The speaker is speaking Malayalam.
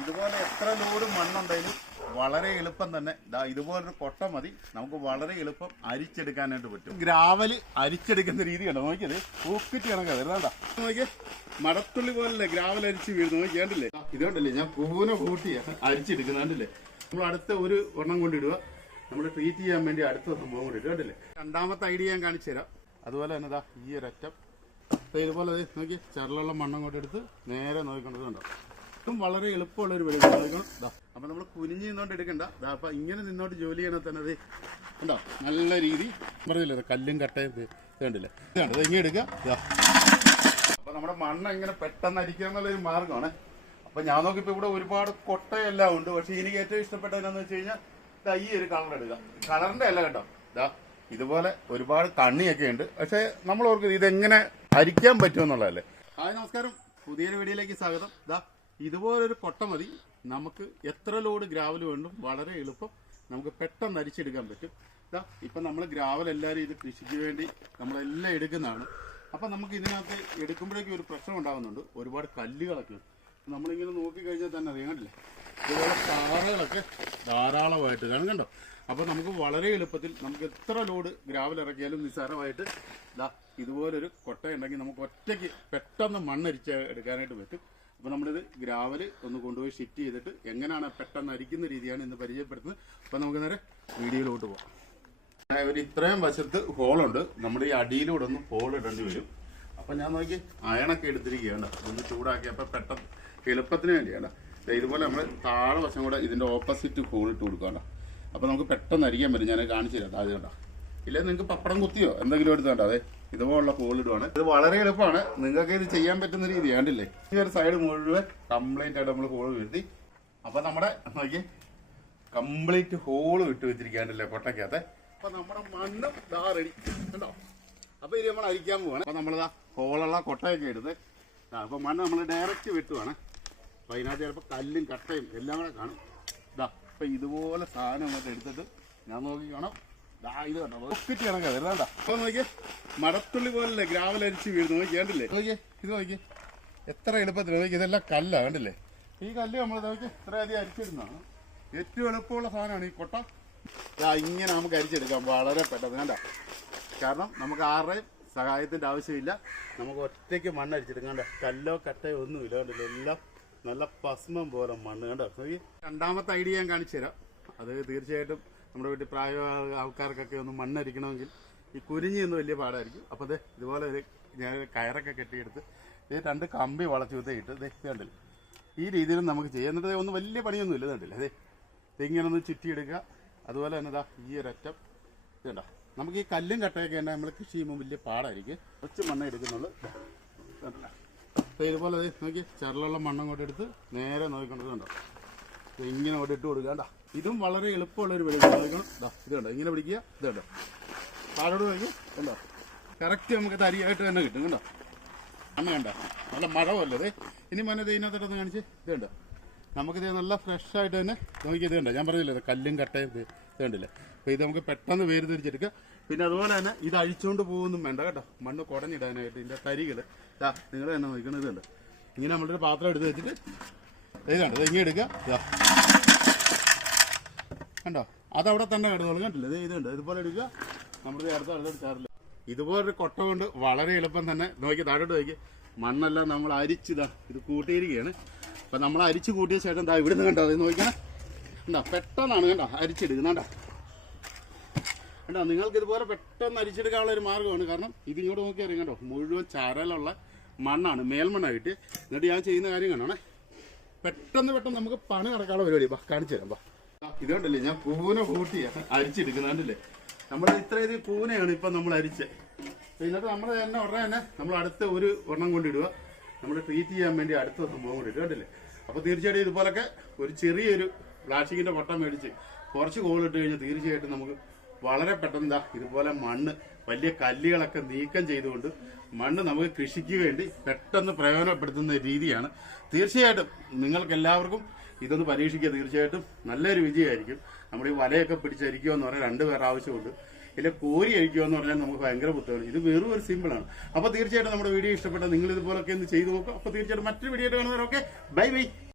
ഇതുപോലെ എത്ര ലോഡ് മണ്ണുണ്ടെങ്കിലും വളരെ എളുപ്പം തന്നെ. ദാ ഇതുപോലൊരു കൊട്ട മതി. നമുക്ക് വളരെ എളുപ്പം അരിച്ചെടുക്കാനായിട്ട് പറ്റും. ഗ്രാവൽ അരിച്ചെടുക്കുന്ന രീതിയാണ്? നോക്കിയത് പൂക്കിറ്റ് കണക്കാ വരുന്നതാ നോക്കിയേ മടത്തുള്ളി പോലല്ലേ ഗ്രാവൽ അരിച്ച് വീഴുന്നു നോക്കി കണ്ടില്ലേ? ദാ ഇതുകൊണ്ടല്ലേ ഞാൻ പൂന കൂട്ടിയാ അരിച്ചെടുക്കുന്ന കണ്ടില്ലേ? നമ്മൾ അടുത്ത ഒരു എണ്ണം കൊണ്ടിടുക. നമ്മൾ ട്രീറ്റ് ചെയ്യാൻ വേണ്ടി അടുത്ത സംഭവം കൂടി ഇടുക കണ്ടില്ലേ? രണ്ടാമത്തെ ഐഡിയ ഞാൻ കാണിച്ചു തരാം. അതുപോലെ തന്നെ ദാ ഈ അറ്റം ഇതുപോലെ നോക്കി ചരലുള്ള മണ്ണം കൊണ്ടെടുത്ത് നേരെ നോക്കിക്കൊണ്ടത് ഇതും വളരെ എളുപ്പമുള്ള ഒരു പരിപാടി നോക്കണം ദാ അപ്പൊ നമ്മൾ കുനിഞ്ഞ് നിന്നോണ്ട് എടുക്കണ്ട. അപ്പൊ ഇങ്ങനെ നിന്നോണ്ട് ജോലി ചെയ്യണ തന്നെ കണ്ടോ? നല്ല രീതി. പറഞ്ഞില്ലേ കല്ലും കട്ടയും ദേ ഇത് കണ്ടില്ലേ? ഇത് കണ്ടോ? ഇത് ഇങ്ങനെ എടുക്കുക അപ്പൊ നമ്മുടെ മണ്ണ് ഇങ്ങനെ പെട്ടെന്ന് അരിക്കുക എന്നുള്ളൊരു മാർഗമാണ്. അപ്പൊ ഞാൻ നോക്കിപ്പോ ഇവിടെ ഒരുപാട് കൊട്ടയെല്ലാം ഉണ്ട്. പക്ഷെ എനിക്ക് ഏറ്റവും ഇഷ്ടപ്പെട്ടത് എന്താന്ന് വെച്ച് കഴിഞ്ഞാൽ ഇതാ ഈ ഒരു കളർ എടുക്കുക കളറിന്റെ അല്ല കേട്ടോ. ഇതാ ഇതുപോലെ ഒരുപാട് കണ്ണിയൊക്കെ ഉണ്ട്. പക്ഷെ നമ്മൾ ഓർക്കും ഇതെങ്ങനെ അരിക്കാൻ പറ്റുമെന്നുള്ളതല്ലേ. ഹായ് നമസ്കാരം. പുതിയൊരു വീഡിയോയിലേക്ക് സ്വാഗതം. ദാ ഇതുപോലൊരു പൊട്ട മതി. നമുക്ക് എത്ര ലോഡ് ഗ്രാവൽ വേണ്ടും വളരെ എളുപ്പം നമുക്ക് പെട്ടെന്ന് അരിച്ചെടുക്കാൻ പറ്റും. ദാ ഇപ്പം നമ്മൾ ഗ്രാവൽ എല്ലാവരും ഇത് കൃഷിക്ക് വേണ്ടി നമ്മളെല്ലാം എടുക്കുന്നതാണ്. അപ്പം നമുക്ക് ഇതിനകത്ത് എടുക്കുമ്പോഴേക്കും ഒരു പ്രശ്നം ഉണ്ടാകുന്നുണ്ട്. ഒരുപാട് കല്ലുകളൊക്കെ നമ്മളിങ്ങനെ നോക്കിക്കഴിഞ്ഞാൽ തന്നെ അറിയാം കണ്ടില്ലേ? ഇതുപോലെ പാറകളൊക്കെ ധാരാളമായിട്ട് കാണും കണ്ടോ? അപ്പോൾ നമുക്ക് വളരെ എളുപ്പത്തിൽ നമുക്ക് എത്ര ലോഡ് ഗ്രാവൽ ഇറക്കിയാലും നിസ്സാരമായിട്ട് ഇതാ ഇതുപോലൊരു കൊട്ടയുണ്ടെങ്കിൽ നമുക്ക് ഒറ്റയ്ക്ക് പെട്ടെന്ന് മണ്ണരിച്ച് എടുക്കാനായിട്ട് പറ്റും. അപ്പൊ നമ്മളിത് ഗ്രാവൽ ഒന്ന് കൊണ്ടുപോയി ഷിറ്റ് ചെയ്തിട്ട് എങ്ങനെയാണ് പെട്ടെന്ന് അരിക്കുന്ന രീതിയാണ് ഇന്ന് പരിചയപ്പെടുത്തുന്നത്. അപ്പൊ നമുക്ക് നേരെ വീഡിയോയിലോട്ട് പോകാം ഒരു ഇത്രയും വശത്ത് ഹോളുണ്ട്. നമ്മൾ ഈ അടിയിലൂടെ ഒന്ന് ഹോൾ ഇടേണ്ടി വരും. അപ്പൊ ഞാൻ നോക്കി അയണൊക്കെ എടുത്തിരിക്കുകയാണ്. ഒന്ന് ചൂടാക്കി അപ്പൊ പെട്ടെന്ന് എളുപ്പത്തിന് വേണ്ടിയാണ്. ഇതുപോലെ നമ്മൾ താഴെ വശം കൂടെ ഇതിന്റെ ഓപ്പോസിറ്റ് ഹോൾ ഇട്ട് കൊടുക്കാണ്ട അപ്പൊ നമുക്ക് പെട്ടെന്ന് അരിക്കാൻ പറ്റും. ഞാൻ കാണിച്ചു തരാം. താഴെ ഇല്ല നിങ്ങൾക്ക് പപ്പടം കുത്തിയോ? എന്തെങ്കിലും എടുത്തോണ്ട അതെ ഇതുപോലുള്ള ഹോൾ ഇടുവാണ്. ഇത് വളരെ എളുപ്പമാണ്. നിങ്ങൾക്ക് ഇത് ചെയ്യാൻ പറ്റുന്ന രീതി കണ്ടില്ലേ? ഈ ഒരു സൈഡ് മുഴുവൻ കംപ്ലീറ്റ് ആയിട്ട് നമ്മൾ ഹോൾ വീഴ്ത്തി അപ്പൊ നമ്മുടെ നോക്കി കംപ്ലീറ്റ് ഹോൾ വിട്ടു വെച്ചിരിക്കാണ്ടല്ലേ പൊട്ടക്കകത്തെ. അപ്പൊ നമ്മുടെ മണ്ണും ദാ റെഡി കണ്ടോ? അപ്പൊ ഇത് നമ്മൾ അരിക്കാൻ പോവാണ്. അപ്പൊ നമ്മളിതാ ഹോളുള്ള കൊട്ടയൊക്കെ എടുത്ത് അപ്പൊ മണ്ണ് നമ്മൾ ഡയറക്റ്റ് വെട്ടുവാണ്. അപ്പൊ അതിനകത്ത് ചിലപ്പോൾ കല്ലും കട്ടയും എല്ലാം കൂടെ കാണും. ഇതാ അപ്പൊ ഇതുപോലെ സാധനം അങ്ങോട്ട് എടുത്തിട്ട് ഞാൻ നോക്കി കാണാം ഇത് കണ്ടോ? റോക്കറ്റ് കണക്കാ വരുന്നതാ അപ്പൊ നോക്കിയേ. മടത്തുള്ളി പോലല്ലേ ഗ്രാവൽ അരിച്ച് വീഴുന്നു നോക്കി കണ്ടില്ലേ? നോക്കിയേ ഇത് നോക്കിയേ. എത്ര എളുപ്പത്തിൽ നോക്കി ഇതെല്ലാം കല്ലാ കണ്ടില്ലേ? ഈ കല്ല് നമ്മൾ നോക്കി ഇത്രയധികം അരിച്ചിടുന്നതാണ് ഏറ്റവും എളുപ്പമുള്ള സാധനമാണ് ഈ കൊട്ട. ഇങ്ങനെ നമുക്ക് അരിച്ചെടുക്കാം. വളരെ പെട്ടെന്ന് കണ്ട? കാരണം നമുക്ക് ആരുടെയും സഹായത്തിന്റെ ആവശ്യമില്ല. നമുക്ക് ഒറ്റയ്ക്ക് മണ്ണ് അരിച്ചെടുക്കാം കണ്ടോ? കല്ലോ കട്ടയോ ഒന്നുമില്ല കണ്ടില്ല? എല്ലാം നല്ല പസ്മം പോലെ മണ്ണ് കണ്ടോ? രണ്ടാമത്തെ ഐഡിയ ഞാൻ കാണിച്ചു തരാം അത് തീർച്ചയായിട്ടും നമ്മുടെ വീട്ടിൽ പ്രായ ആൾക്കാർക്കൊക്കെ ഒന്ന് മണ്ണരിക്കണമെങ്കിൽ ഈ കുരിഞ്ഞി എന്ന് വലിയ പാടായിരിക്കും. അപ്പോൾ അതെ ഇതുപോലെ ഒരു ഞാൻ കയറൊക്കെ കെട്ടിയെടുത്ത് ഈ രണ്ട് കമ്പി വളച്ചു കുത്തിയിട്ട് ഇത് കണ്ടില്ലേ? ഈ രീതിയിൽ നമുക്ക് ചെയ്യാം. എന്നിട്ട് ഒന്നും വലിയ പണിയൊന്നും ഇല്ല കണ്ടില്ല? അതെ ഇങ്ങനെ ഒന്ന് ചുറ്റിയെടുക്കുക. അതുപോലെ തന്നെ ഇതാ ഈ ഒരറ്റം ഇതണ്ട നമുക്ക് ഈ കല്ലും കട്ടയൊക്കെ തന്നെ നമ്മൾ കൃഷി ചെയ്യുമ്പോൾ വലിയ പാടായിരിക്കും. കുറച്ച് മണ്ണ് എടുക്കുന്നുള്ളൂ. അപ്പം ഇതുപോലെ നോക്കി ചരലുള്ള മണ്ണം കൊണ്ട് എടുത്ത് നേരെ നോക്കിക്കൊണ്ടിരുന്നുണ്ടോ കണ്ടോ ഇങ്ങനെ കൊണ്ട് ഇട്ട് കൊടുക്കുക കണ്ടോ? ഇതും വളരെ എളുപ്പമുള്ള ഒരു പരിപാടി ദാ ഇത് കണ്ടോ? ഇങ്ങനെ പിടിക്കുക. ഇത് കണ്ടോ? താഴോട് നോക്കി. കണ്ടോ? കറക്റ്റ് നമുക്ക് തരിയായിട്ട് തന്നെ കിട്ടും. കണ്ടോ? അന്ന് കണ്ട? നല്ല മഴ വല്ലതേ ഇനി മന ഇതിനകത്തോട്ടൊന്ന് കാണിച്ച്. ഇത് കണ്ടോ? നമുക്കിത് നല്ല ഫ്രഷ് ആയിട്ട് തന്നെ നോക്കി ഇത് കണ്ടോ? ഞാൻ പറഞ്ഞില്ലേ കല്ലും കട്ടയും ഇത് കണ്ടില്ലേ? അപ്പോൾ ഇത് നമുക്ക് പെട്ടെന്ന് വേർതിരിച്ചെടുക്കാം. പിന്നെ അതുപോലെ തന്നെ ഇത് അഴിച്ചുകൊണ്ട് പോകുന്നും വേണ്ട കേട്ടോ മണ്ണ് കുടഞ്ഞിടാനായിട്ട് ഇതിന്റെ തരികൾ ഇതാ നിങ്ങൾ തന്നെ നോക്കണം ഇത് കണ്ടോ? ഇങ്ങനെ നമ്മളൊരു പാത്രം എടുത്ത് വെച്ചിട്ട് ഇത് കണ്ടോ? ഇത് ഇങ്ങനെ എടുക്കുക കണ്ടോ അതവിടെ തന്നെ കിടന്നോളൂ കണ്ടില്ലേ? ഇത് ഇതുണ്ട്. ഇതുപോലെ എടുക്കുക നമ്മുടെ അടുത്ത് അടുത്ത് ചാറില്ല ഇതുപോലൊരു കൊട്ട കൊണ്ട് വളരെ എളുപ്പം തന്നെ. നോക്കി താഴോട്ട് നോക്കി. മണ്ണെല്ലാം നമ്മൾ അരിച്ചിതാ. ഇത് കൂട്ടിയിരിക്കുകയാണ്. അപ്പം നമ്മൾ അരിച്ച് കൂട്ടിയ ശേഷം എന്താ ഇവിടുന്ന് കണ്ടോ? അത് നോക്കിക്കണേ. കണ്ടോ? പെട്ടെന്നാണ് കണ്ടോ? അരിച്ചെടുക്കുന്നത്. കണ്ടോ? കണ്ടോ? നിങ്ങൾക്ക് ഇതുപോലെ പെട്ടെന്ന് അരിച്ചെടുക്കാനുള്ള ഒരു മാർഗമാണ്. കാരണം ഇത് ഇങ്ങോട്ട് നോക്കി അറിയാം. കണ്ടോ? മുഴുവൻ ചരലുള്ള മണ്ണാണ്. മേൽമണ്ണായിട്ട്. എന്നിട്ട് ഞാൻ ചെയ്യുന്ന കാര്യം കണ്ടോണേ? പെട്ടെന്ന് പെട്ടെന്ന് നമുക്ക് പണി നടക്കാനുള്ള പരിപാടി. കാണിച്ചു തരാം. ഇതുകൊണ്ടല്ലേ ഞാൻ പൂന കൂട്ടിയ അരിച്ചെടുക്കുന്നുണ്ടല്ലേ? നമ്മൾ ഇത്രയധികം പൂനയാണ് ഇപ്പൊ നമ്മൾ അരിച്ചത് എന്നിട്ട് നമ്മൾ തന്നെ ഉടനെ തന്നെ നമ്മൾ അടുത്ത ഒരു ഒരെണ്ണം കൊണ്ടിടുക നമ്മൾ ട്രീറ്റ് ചെയ്യാൻ വേണ്ടി അടുത്ത സംഭവം കൂടി ഇടുക കണ്ടില്ലേ? അപ്പൊ തീർച്ചയായിട്ടും ഇതുപോലൊക്കെ ഒരു ചെറിയൊരു പ്ലാസ്റ്റിക്കിന്റെ കൊട്ടം മേടിച്ച് കുറച്ച് കോളിട്ട് കഴിഞ്ഞാൽ തീർച്ചയായിട്ടും നമുക്ക് വളരെ പെട്ടെന്ന് എന്താ ഇതുപോലെ മണ്ണ് വലിയ കല്ലുകളൊക്കെ നീക്കം ചെയ്തുകൊണ്ട് മണ്ണ് നമുക്ക് കൃഷിക്ക് വേണ്ടി പെട്ടെന്ന് പ്രയോജനപ്പെടുത്തുന്ന രീതിയാണ്. തീർച്ചയായിട്ടും നിങ്ങൾക്ക് എല്ലാവർക്കും ഇതൊന്ന് പരീക്ഷിക്കുക തീർച്ചയായിട്ടും നല്ലൊരു വിജയമായിരിക്കും. നമ്മൾ ഈ വലയൊക്കെ പിടിച്ചരിക്കുക എന്ന് പറഞ്ഞാൽ രണ്ടുപേർ ആവശ്യമുണ്ട്. ഇല്ല കോരി അഴിക്കുക എന്ന് പറഞ്ഞാൽ നമുക്ക് ഭയങ്കര ബുദ്ധിമുട്ടാണ്. ഇത് വെറും ഒരു സിമ്പിളാണ്. അപ്പോൾ തീർച്ചയായിട്ടും നമ്മുടെ വീഡിയോ ഇഷ്ടപ്പെട്ട നിങ്ങൾ ഇതുപോലൊക്കെ ഒന്ന് ചെയ്തു നോക്കുക. അപ്പോൾ തീർച്ചയായിട്ടും മറ്റൊരു വീഡിയോ ആയിട്ട് കാണുന്നവരൊക്കെ ബൈ ബൈ.